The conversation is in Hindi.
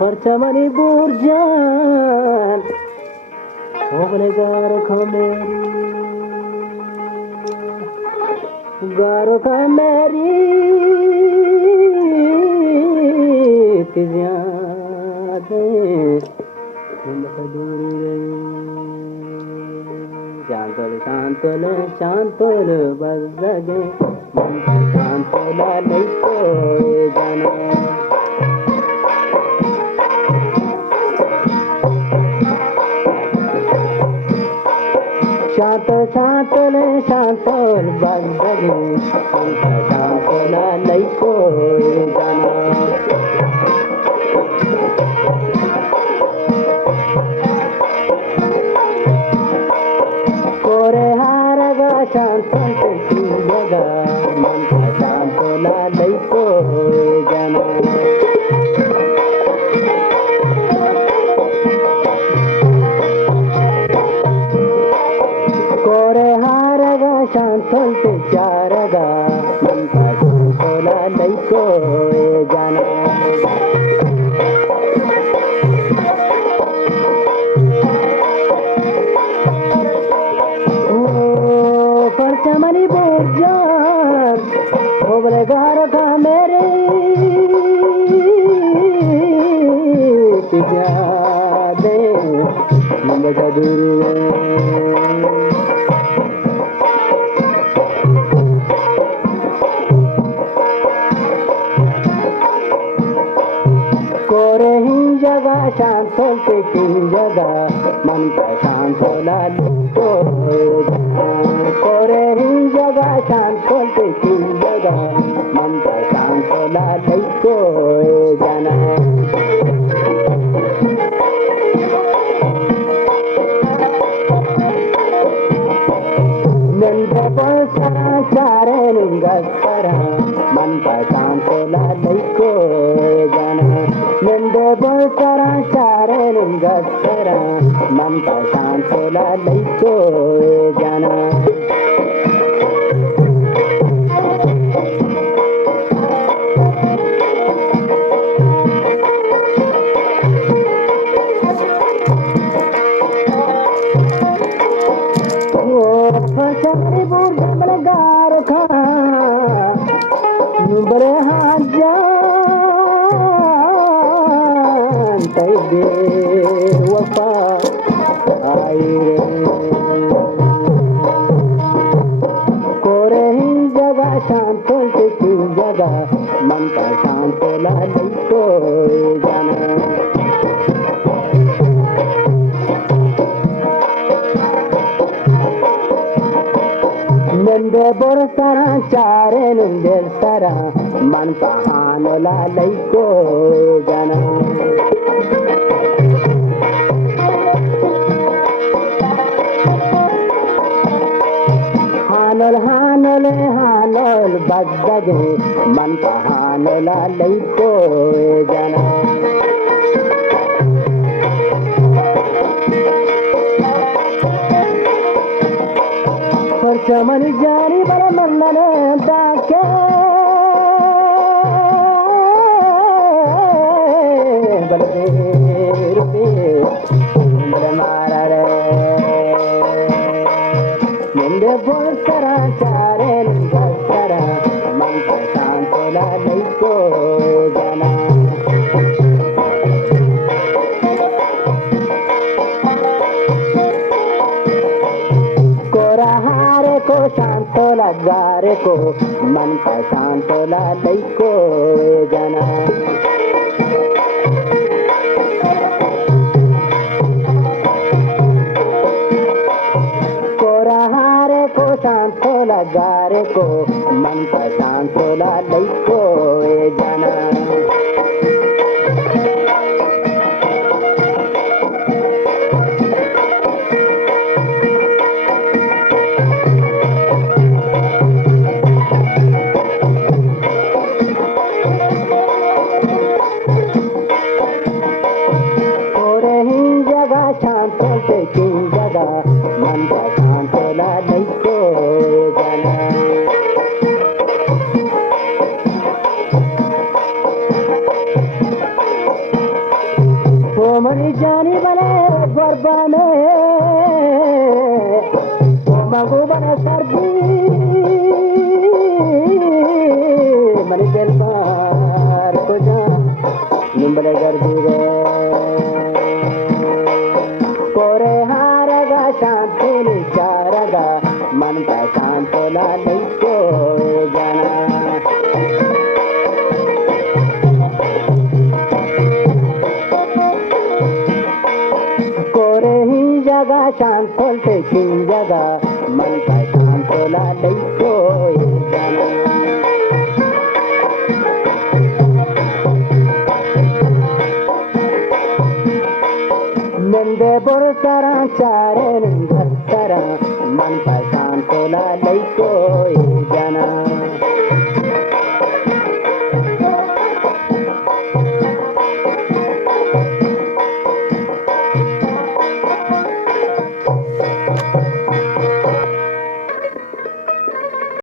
परचमनी बुर्जान होगले गारो खमेरी तिजादे शांतल शांतल शांतल बजगे शांतल नहीं कोई जाना शांत शांतल शांतल बजगे शांतल नहीं कोई जाना शांतल जगा मन का शांतला नहीं कोई जाना कोरे हारगा शांतल ते चारगा मन का शांतला नहीं कोई जाना परचमनी बुर्जान होगले गारो खमेरी तिजादे निमगदुरे कोरे ही जगह शांतल ते की जगह मन का शांतला कोई कोरे ही जगह शांतल ते की जगह मन का शांतला नहीं कोई जाना नंदे पोसरा चारे निंगस्करा मन का शांतला नहीं कोई जाना नंदे पोसरा चारे निंगस्करा मन का शांतला नहीं कोई जाना परचमनी बुर्जान गारो खा बड़े हाजान तै दे वफा आई रे कोरे ही जगह शांतल ते की जगह मन का शांतला नहीं कोई जाना नंदे बोरसरा चारे नंदे सरा मन पहानला नहीं कोई जाना हानल हानल हानल बजगे मन पहानला नहीं कोई जाना परचमनी जानी बड़ा मन्नने दाके बलदे रुपे बड़ा मारा रे नंदे बोलतरा चारे निंगस्करा मन का शांतला नहीं कोई जाना को शांतला गारे को मन का शांतला नहीं कोई जाना कोरहारे को शांतला गारे को मन का शांतला नहीं कोई जाना मन का शांतला नहीं कोई जाना मरी जानी बने बरबा में मगु बने सर्दी मरी जलबार को जा निम्बले गर्दी रे कोरे हारगा शांति चारगा मन का शांतोला नहीं को जाना जगह शांत खोलते किन जगह मन का शांत ला लई को जाना नंदे बोर सारा चारे नंदर सारा मन का